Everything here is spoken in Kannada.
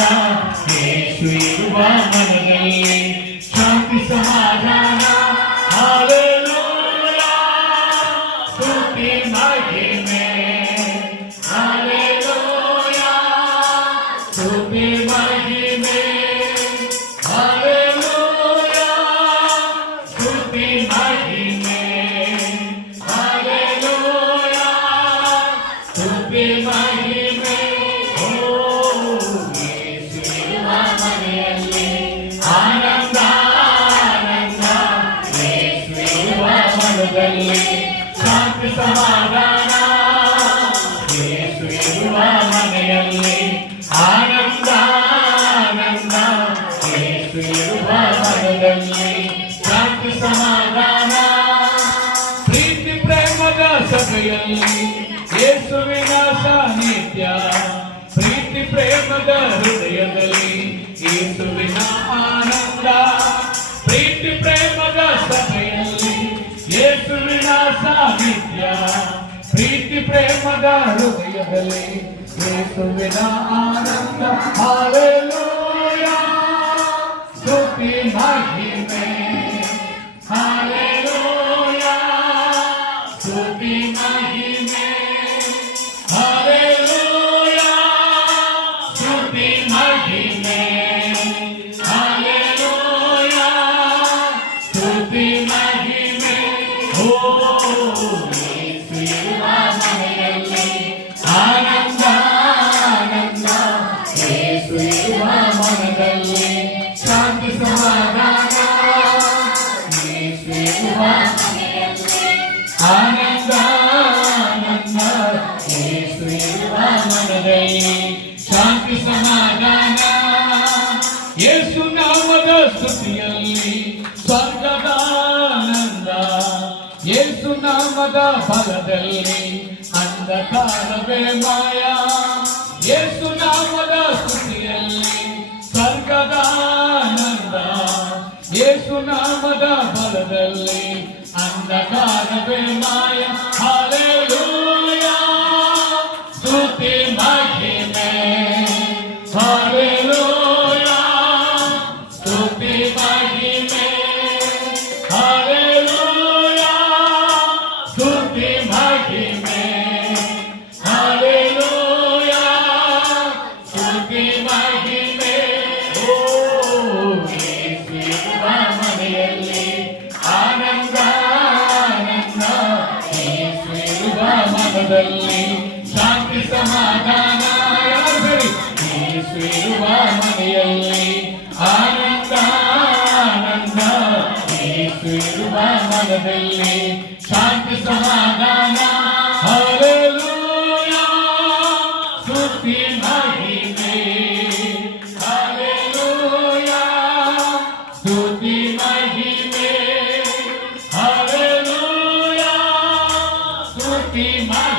ಯೇಸು ಇರುವ ಮನದಲ್ಲಿ ಶಾಂತಿ ಸಮಾಧಾನ. ಹಲ್ಲೆಲೂಯಾ ಸ್ತುತಿ ಮಹಿಮೆ. ಹಲ್ಲೆಲೂಯಾ ಸ್ತುತಿ ಮಹಿಮೆ. ಹಲ್ಲೆಲೂಯಾ ಸ್ತುತಿ ಮಹಿಮೆ. ಹಲ್ಲೆಲೂಯಾ ಸ್ತುತಿ ಮಹಿಮೆ. ಶಾಂತಿ ಸಮಾಧಾನ. ಯೇಸು ಇರುವ ಮನೆಯಲ್ಲಿ ಆನಂದ ಆನಂದ. ಯೇಸು ಇರುವ ಮನೆಯಲ್ಲಿ ಶಾಂತಿ ಸಮಾಧಾನ. ಪ್ರೀತಿ ಪ್ರೇಮದ ಸಭೆಯಲ್ಲಿ ಯೇಸುವಿನ ಸಾನ್ನಿಧ್ಯ. ಪ್ರೀತಿ ಪ್ರೇಮದ ಹೃದಯದಲ್ಲಿ ಯೇಸುವಿನ ಆನಂದ. ಪ್ರೀತಿ ಪ್ರೇಮದ ಸಭೆಯಲ್ಲಿ ಯೇಸುವಿನ ಸಾನ್ನಿಧ್ಯ. ಪ್ರೀತಿ ಪ್ರೇಮದ ಹೃದಯದಲ್ಲಿ ಯೇಸುವಿನ ಆನಂದ. ಹಲ್ಲೆಲೂಯಾ ಸ್ತುತಿ ಮಹಿಮೆ. ಹಲ್ಲೆಲೂಯಾ ಸ್ತುತಿ ಮಹಿಮೆ. ಹಲ್ಲೆಲೂಯಾ ಸ್ತುತಿ ಮಹಿಮೆ. ಹಲ್ಲೆಲೂಯಾ ಸ್ತುತಿ ಮಹಿಮೆ. ಯೇಸು ಇರುವ ಮನೆಯಲ್ಲಿ ಆನಂದ ಆನಂದ. ಯೇಸು ಇರುವ ಮನದಲ್ಲಿ ಶಾಂತಿ ಸಮಾಧಾನ. ಯೇಸು ಇರುವ ಮನೆಯಲ್ಲಿ ಆನಂದ ಆನಂದ. ಯೇಸು ಇರುವ ಮನದಲ್ಲಿ ಶಾಂತಿ ಸಮಾಧಾನ. ಯೇಸು ನಾಮದ ಸ್ತುತಿಯಲ್ಲಿ ಸ್ವರ್ಗದ ಆನಂದ. ಯೇಸು ನಾಮದ ಫಲದಲ್ಲಿ ಅಂಧಕಾರವೇ ಮಾಯ. ಯೇಸು ನಾಮದ ಸ್ತುತಿಯಲ್ಲಿ ಸ್ವರ್ಗದ ಆನಂದ. ಯೇಸು ನಾಮದ ಫಲದಲ್ಲಿ ಅಂಧಕಾರವೇ ಮಾಯ. ಹಲ್ಲೆಲೂಯಾ ಸ್ತುತಿ ಮಹಿಮೆ. ಹಲ್ಲೆಲೂಯಾ ಸ್ತುತಿ ಮಹಿಮೆ. ಹಲ್ಲೆಲೂಯಾ ಸ್ತುತಿ ಮಹಿಮೆ. ಹಲ್ಲೆಲೂಯಾ ಸ್ತುತಿ ಮಹಿಮೆ. ಯೇಸು ಇರುವ ಮನೆಯಲ್ಲಿ ಆನಂದ ಆನಂದ. ಯೇಸು ಇರುವ ಮನದಲ್ಲಿ ಶಾಂತಿ ಸಮಾಧಾನ. ಯೇಸು ಇರುವ ಮನೆಯಲ್ಲಿ ಆನಂದ ಆನಂದ. ಯೇಸು ಇರುವ ಮನದಲ್ಲಿ ಶಾಂತಿ ಸಮಾಧಾನ. ಹಲ್ಲೆಲೂಯಾ ಸ್ತುತಿ ಮಹಿಮೆ. ಹಲ್ಲೆಲೂಯಾ ಸ್ತುತಿ ಮಹಿಮೆ. ಹಲ್ಲೆಲೂಯಾ ಸ್ತುತಿ ಮಹಿಮೆ.